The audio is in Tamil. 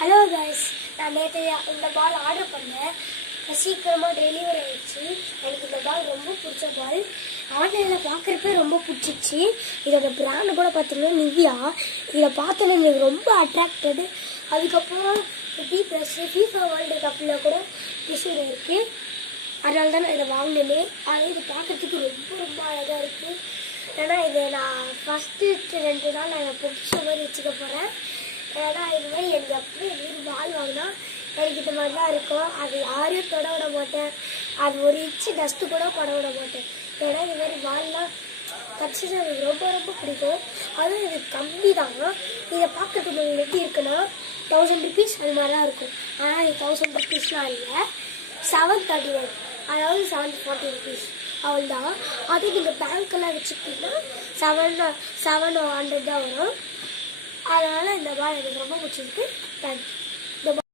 ஹலோ கைஸ், நான் நேற்று இந்த பால் ஆர்டர் பண்ணேன். சீக்கிரமாக டெலிவரி ஆயிடுச்சு. எனக்கு இந்த பால் ரொம்ப பிடிச்ச பால். ஆன்லைனில் பார்க்குறப்ப ரொம்ப பிடிச்சிச்சு. இதோட பிராண்டு கூட பார்த்தீங்கன்னா நிவ்யா. இதை பார்த்தோன்னே எனக்கு ரொம்ப அட்ராக்டடு. அதுக்கப்புறம் FIFA வேர்ல்டு கப்பில் கூட டிஷ்யூர் இருக்குது. அதனால தான் நான் இதை வாங்கினேன். அது இது பார்க்குறதுக்கு ரொம்ப ரொம்ப அழகாக இருக்குது. ஏன்னா இது நான் ஃபஸ்ட்டு 2 நாள் நான் பிடிச்ச மாதிரி வச்சுக்க போகிறேன். ஏன்னா இது மாதிரி எனக்கு அப்படியே பால் வாங்கினா எனக்கு இந்த மாதிரி தான் இருக்கும். அது யாரையும் தொட விட மாட்டேன். அது ஒரு இன்ச்சு டஸ்ட்டு கூட பட விட மாட்டேன். ஏன்னா இது மாதிரி பால்லாம் கட்சிச்சு எனக்கு ரொம்ப ரொம்ப பிடிக்கும். அதுவும் இது கம்மி தான். இதை பார்க்கறதுக்கு உங்களுக்கு எப்படி இருக்குன்னா 1000 rupees அது மாதிரி தான் இருக்கும். ஆனால் இது 1000 rupeesலாம் இல்லை, 739, அதாவது 740 rupees அவள் தான். அது நீங்கள் பேங்க்கெல்லாம் வச்சுக்கிட்டிங்கன்னா 700 தான் வரும். அதனால் இந்த பால் எனக்கு ரொம்ப பிடிச்சிருக்கு. தேங்க்யூ.